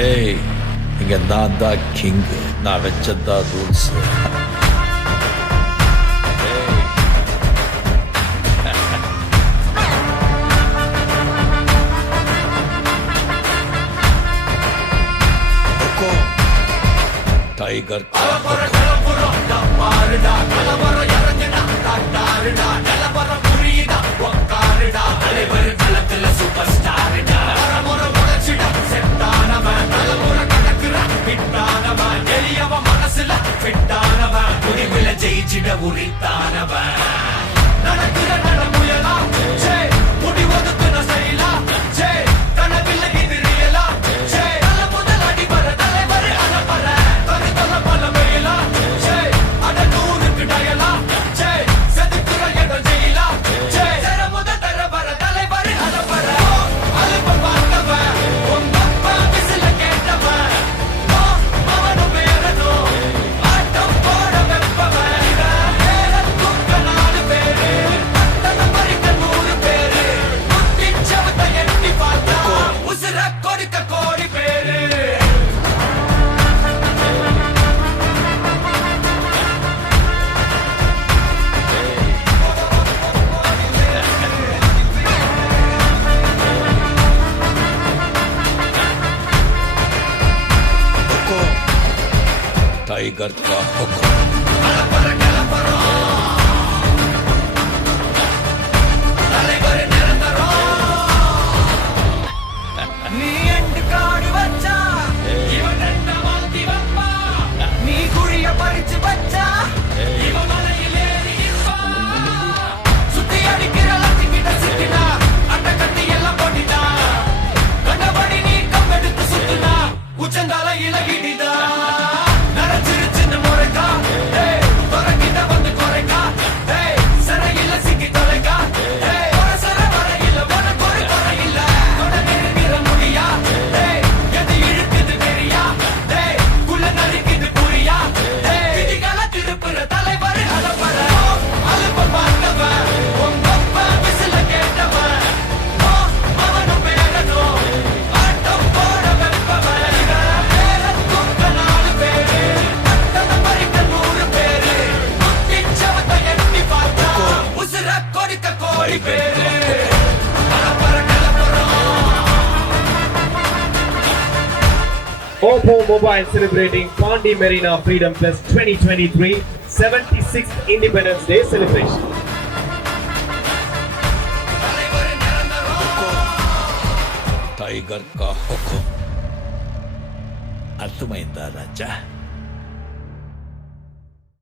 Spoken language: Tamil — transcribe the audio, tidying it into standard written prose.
ஏய், இங்க நான் தான் கிங், நான் வச்சதான் ரூல்ஸ். டைகர் ஜெயிச்சிட உரித்தானவன் நடக்கிற நடமுயலா முடி ஒதுக்குன செயலா கனவில்லை இது ரியலா தல முதல் அடிபர தலைவர் அலப்பற தருதல பல மேலா அட நூறுக்கு டயலா செதுக்குற இடம் ஜெயிலா தர முதல் தரவர தலைவர் அலப்பற அலுப்ப பார்த்தவன் உங்க அப்பா விசில கேட்டவன் அவனும் பேரனோ ஆட்டம் போட வெப்பவன் टाइगर का हुक्म. Oppo Mobile celebrating Pandi Marina Freedom Plus 2023 76th Independence Day celebration. Tiger का हुक्म. अर्थमैंदा राजा.